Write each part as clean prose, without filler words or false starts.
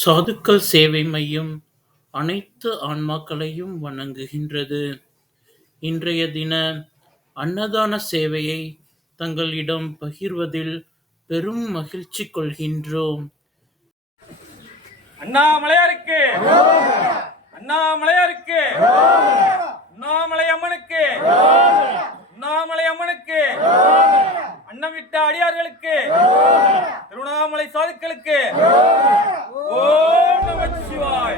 சாதுக்கள் சேவை மையம் அனைத்து ஆன்மாக்களையும் வணங்குகின்றது. இன்றைய தின அன்னதான சேவையை தங்களிடம் பகிர்வதில் பெரும் மகிழ்ச்சி கொள்கின்றோம். அண்ணாமலையாருக்கு, அண்ணாமலையாருக்கு, அண்ணாமலை அம்மனுக்கு, அண்ணாமலை அம்மனுக்கு, அன்னம் விட்ட அடியார்களுக்கு, திருவண்ணாமலை சாதுக்களுக்கு ஓம் நமச்சிவாய.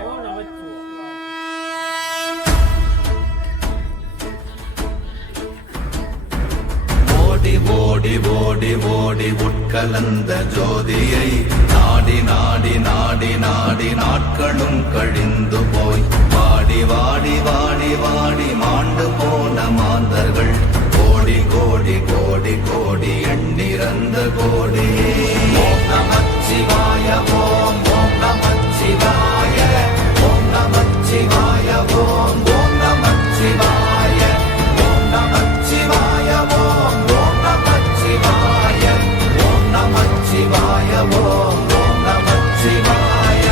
ஓடி ஓடி ஓடி ஓடி உட்கலந்த ஜோதியை நாடி நாடி நாடி நாடி நாட்களும் கழிந்து போய் வாடி வாடி வாடி வாடி மாண்டு போன மாந்தர்கள் கோடி கோடி கோடி கோடி எண்ணிறந்த கோடி. ஓம் நமச்சிவாய ஓம் ஓம் நமச்சிவாய ஓம் நமச்சிவாய ஓம் ஓம் நமச்சிவாய ஓம் நமச்சிவாய ஓம் ஓம் நமச்சிவாய ஓம் நமச்சிவாய ஓம் ஓம் நமச்சிவாய.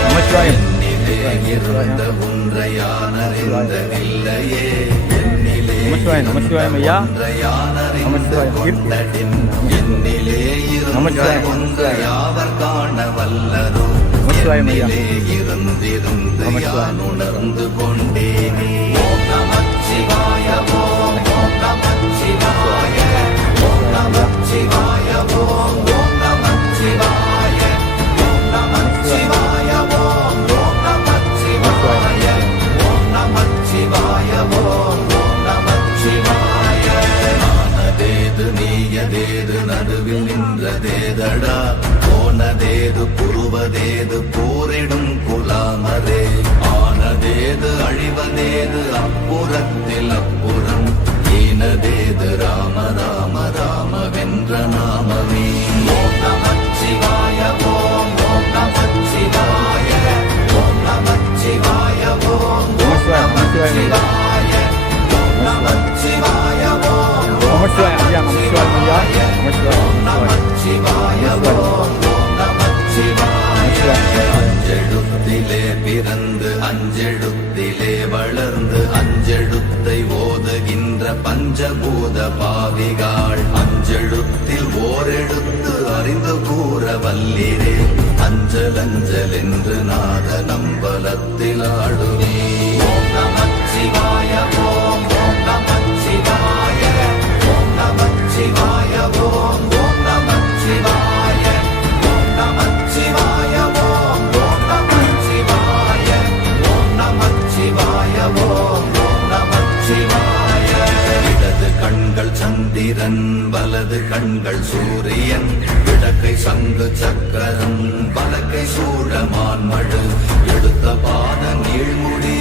என்னிலே இருந்த ஒன்றையானறிந்ததில்லையே, என்னிலே ஒன்றையானறிந்த கொண்டடின் என்னிலே இருந்த ஒன்றையாவர் காண வல்லதோ, என்னிலே இருந்திருந்து யான் உணர்ந்து கொண்டேனே. ஓம் நமச்சிவாய ஓம் ஓம் நமச்சிவாய ஓம் நமச்சிவாய ஓம் ஓம் நமச்சிவாய ஓம் நமச்சிவாய ஓம் ஓம் நமச்சிவாய ஓம் நமச்சிவாய ஓம் ஓம் நமச்சிவாய. ஆனதேது நீயதேது நடுவில் நின்றதேதடா, போனதேது புருவதேது போரிடும் குலாமரே, ஆனதேது அழிவதேது அப்புறத்தில் அப்புறம், ஈனதேது ராம ராம ராம வென்ற நாமமே. ஓம் நமச்சிவாய ஓம் ஓம் நமச்சிவாய ஓம் நமச்சிவாய ஓம் ஓம் நமச்சிவாய ஓம் நமச்சிவாய ஓம் ஓம் நமச்சிவாய ஓம் நமச்சிவாய ஓம் ஓம் நமச்சிவாய. அஞ்செழுத்திலே பிறந்து அஞ்செழுத்திலே வளர்ந்து அஞ்செழுத்தை ஓதுகின்ற பஞ்சபூத பாவிகாள், அஞ்செழுத்தில் ஓரெழுத்து அறிந்து கூற வல்லிரே, அஞ்சல் அஞ்சல் என்று நாத நம்பலத்தில் ஆடுவே. ஓம் நமச்சிவாய ஓம் ஓம் நமச்சிவாய ஓம் நமச்சிவாய ஓம் ஓம் நமச்சிவாய ஓம் நமச்சிவாய ஓம் ஓம் நமச்சிவாய ஓம் நமச்சிவாய ஓம் ஓம் நமச்சிவாய. இடது கண்கள் சந்திரன் வலது கண்கள் சூரியன், விளக்கை சங்கு சக்கரம் பலக்கை சூழமான்மழு, எடுத்த பாத நீழ்முடி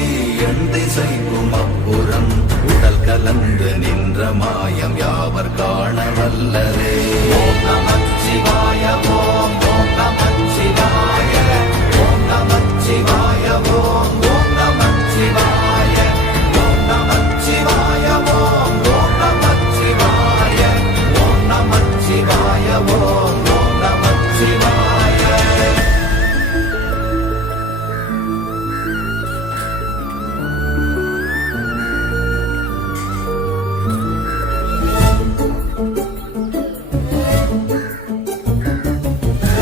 எண் திசைக்கும் அப்புறம், உடல் கலந்து நின்ற மாயம் யாவர் காண வல்லரே. ஓம் நமச்சிவாய ஓம் ஓம் நமச்சிவாய ஓம் நமச்சிவாய ஓம் ஓம் நமச்சிவாய ஓம் நமச்சிவாய ஓம் ஓம் நமச்சிவாய ஓம் நமச்சிவாய ஓம் ஓம் நமச்சிவாய.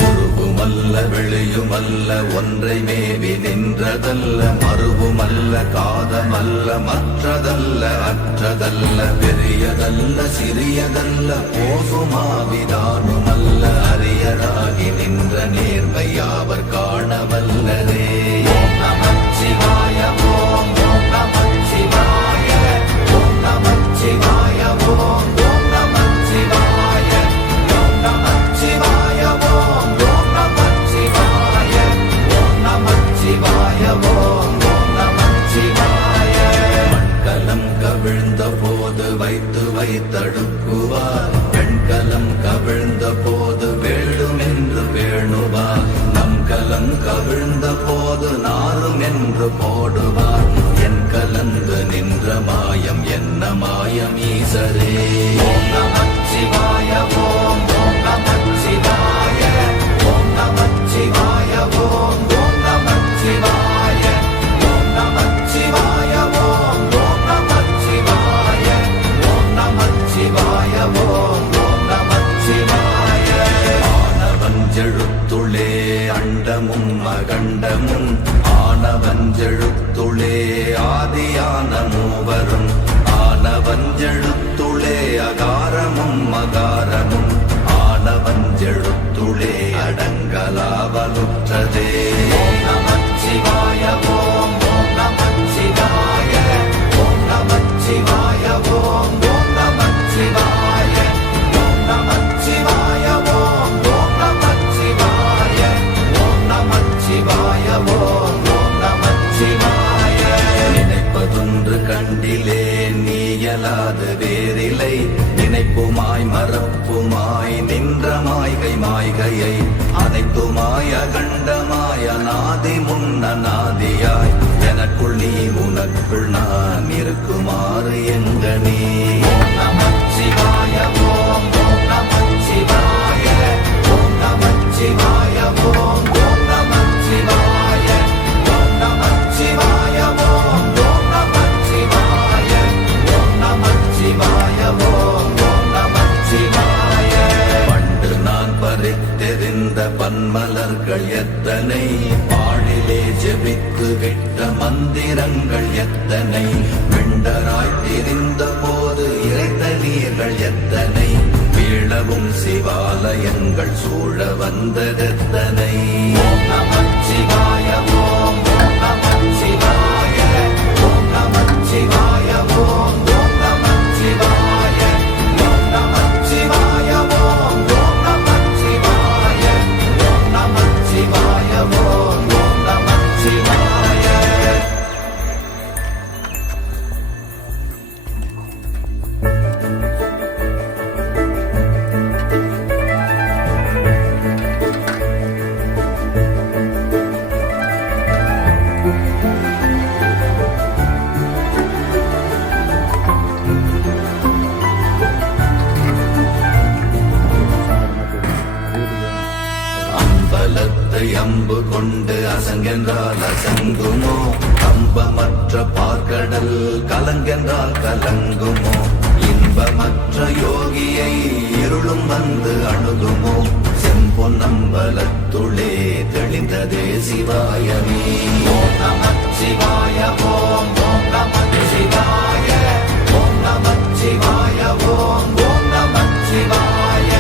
உருவுமல்ல வெளியுமல்ல ஒன்றை மேவி நின்றதல்ல, மறுவுமல்ல காதமல்ல மற்றதல்ல அற்றதல்ல, பெரியதல்ல சிறியதல்ல போசுமாவிதானுமல்ல, அரியராகி நின்ற நேர்மை யாவர் காண வல்லரே. ஓம் நமச்சிவாய ஓம் ஓம் நமச்சிவாய ஓம் நமச்சிவாய ஓம் ஓம் நமச்சிவாய ஓம் நமச்சிவாய ஓம் ஓம் நமச்சிவாய ஓம் நமச்சிவாய ஓம் ஓம் நமச்சிவாய. மண்கலம் கவிழ்ந்த போது வைத்து வைத்தடுக்குவார், பெண்கலம் கவிழ்ந்த போது வேளும் என்று வேணுவார், நம் கலம் கவிழ்ந்த போது நாரும் என்று போடுவார், என் கலந்து நின்ற மாயம் என்ன மாயம் ஈசரே. ஓம் நமச்சிவாய ஓம் ஓம் நமச்சிவாய ஓம் நமச்சிவாய ஓம் ஓம் நமச்சிவாய அண்டமும் ஆனவஞ்செழுத்துளே ஆதியான மூவரும் ஆனவஞ்செழுத்துளே அகாரமும் மகாரமும் ஆனவஞ்செழுத்துளே அடங்கலாவலுற்றதே. ஓம் நமச்சிவாய ஓம் ஓம் நமச்சிவாய ஓம் நமச்சிவாய ஓம் ஓம் நமச்சிவாய ஓம் நமச்சிவாய ஓம் ஓம் நமச்சிவாய ஓம் நமச்சிவாய ஓம் ஓம் நமச்சிவாய. நினைப்பதொன்று கண்டிலே நீயலாது வேறில்லை நினைப்புமாய் மறப்புமாய் நின்ற மாய்கை மாய்கையை அனைத்துமாய் அகண்டமாய் அநாதி முன்னநாதியாய் எனக்குள் நீ உனக்குள் நான் இருக்குமாறு எங்கனே. ஓம் நமச்சிவாய ஓம் ஓம் நமச்சிவாய ஓம் நமச்சிவாய ஓம் ஓம் நமச்சிவாய ஓம் நமச்சிவாய ஓம் ஓம் நமச்சிவாய ஓம் நமச்சிவாய ஓம் ஓம் நமச்சிவாய. பண்டு நான் பறித்தெறிந்த பன்மலர்கள் எத்தனை பாழிலே ஜெபித்து விட்ட மந்திரங்கள் எத்தனை வெண்டராய் திரிந்த போது இறைத்த நீர்கள் எத்தனை வீழவும் சிவாலயங்கள் சூழ வந்ததெத்தனை. ஓம் நமச்சிவாய ஓம் ஓம் நமச்சிவாய ஓம் நமச்சிவாய ஓம் ஓம் நமச்சிவாய ஓம் நமச்சிவாய ஓம் ஓம் நமச்சிவாய ஓம் நமச்சிவாய ஓம் ஓம் நமச்சிவாய. அம்பலத்தை அம்பு கொண்டு அசங்கென்றால் அசங்குமோ கம்பமற்ற பார்க்கடல் கலங்கென்றால் கலங்குமோ இன்பமற்ற யோகியை இருளும் வந்து அணுகுமோ செம்பொன்னம்பலத்துளே தெளிந்ததே சிவாயமே. ஓம் நமச்சிவாய ஓம் ஓம் நமச்சிவாய ஓம் நமச்சிவாய ஓம் ஓம் நமச்சிவாய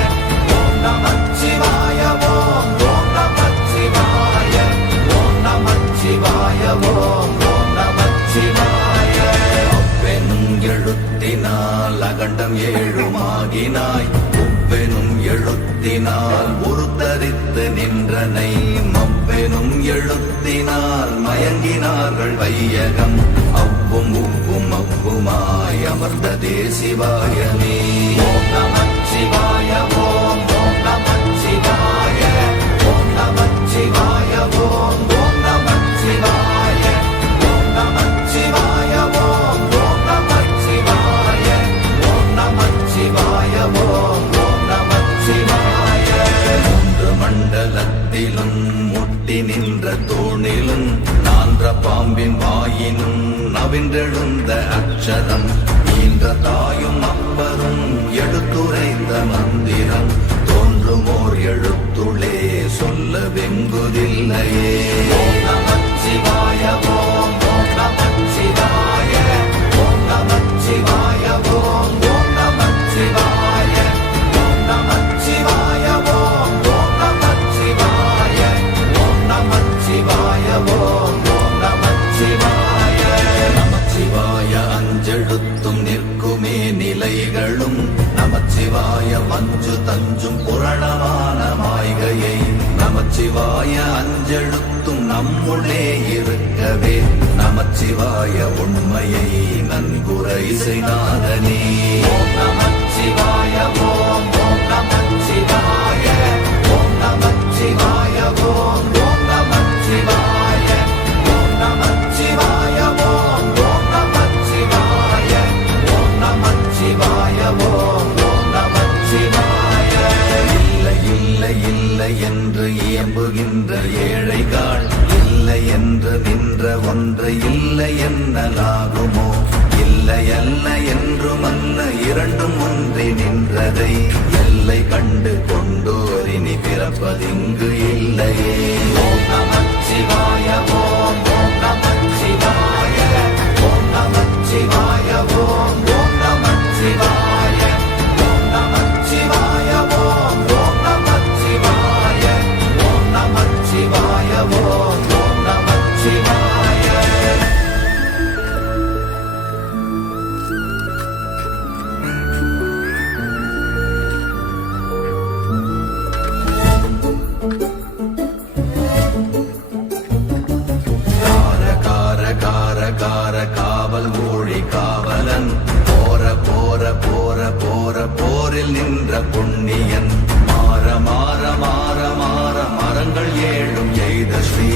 ஓம் நமச்சிவாய ஓம் ஓம் நமச்சிவாய ஓம் நமச்சிவாய ஓம் ஓம் நமச்சிவாய. அவ்வெனும் எழுத்தினால் அகண்டம் ஏழுமாகினாய் உவ்வெனும் எழுத்தினால் உருத்தரித்து நின்றனை மவ்வெனும் எழுத்தினால் மயங்கினார்கள் வையகம் அவ்வும் உவ்வும் அவ்வுமாய் அமர்ந்ததே சிவாயமே. ஓம் நமச்சிவாய ஓம் ஓம் நமச்சிவாய ஓம் நமச்சிவாய ஓம் ஓம் நமச்சிவாய ஓம் நமச்சிவாய ஓம் ஓம் நமச்சிவாய ஓம் நமச்சிவாய ஓம் ஓம் நமச்சிவாய. மூன்று மண்டலத்திலும் முட்டி நின்ற தூணிலும் நான்ற பாம்பின் வாயினும் நவின்றெழுந்த அக்ஷரம் ஈன்ற தாயும் அப்பரும் எடுத்துரைந்த மந்திரம் தோன்றுமோர் எழுத்துளே சொல்ல வெங்குதில்லையே. ஓம் நமச்சிவாய ஓம் ஓம் நமச்சிவாய ஓம் நமச்சிவாய ஓம் ஓம் நமச்சிவாய ஓம் நமச்சிவாய ஓம் ஓம் நமச்சிவாய ஓம் நமச்சிவாய ஓம் ஓம் நமச்சிவாய. நமச்சிவாய அஞ்செழுத்தும் நிற்குமே நிலைகளும் நமச்சிவாய மஞ்சு தஞ்சும் புரணமான மாய்கையை நமச்சிவாய அஞ்செழுத்தும் நம்முள்ளே இருக்கவே நமச்சிவாய உண்மையை நன்குரை செய்தாதனே. ஓம் நமச்சிவாய ஓம் ஓம் நமச்சிவாய ஓம் நமச்சிவாய ஓம் ஓம் நமச்சிவாய ஓம் நமச்சிவாய ஓம் ஓம் நமச்சிவாய ஓம் நமச்சிவாய ஓம் ஓம் நமச்சிவாய. இல்லை இல்லை இல்லை என்று இயம்புகின்ற ஏழைகள் இல்லை என்று நின்ற ஒன்று இல்லை என்னலாகுமோ இல்லை அல்ல என்றும் அல்ல இரண்டும் ஒன்றி நின்றதை எல்லை கண்டு கொண்டோரினி பிறப்பதிங்கு இல்லையே. ஓம் நமச்சிவாய நமச்சிவாய ஓம் ஓம் நமச்சிவாய ஓம் நமச்சிவாய ஓம் ஓம் நமச்சிவாய ஓம் நமச்சிவாய ஓம் ஓம் நமச்சிவாய ஓம் நமச்சிவாய ஓம் ஓம் நமச்சிவாய. கார கார கார காவல் ஊழி காவலன் போர போர போர போர போரில் நின்ற புண்ணியன் மாற மாற மாற மாற மரங்கள் ஏழும் எய்த ஸ்ரீ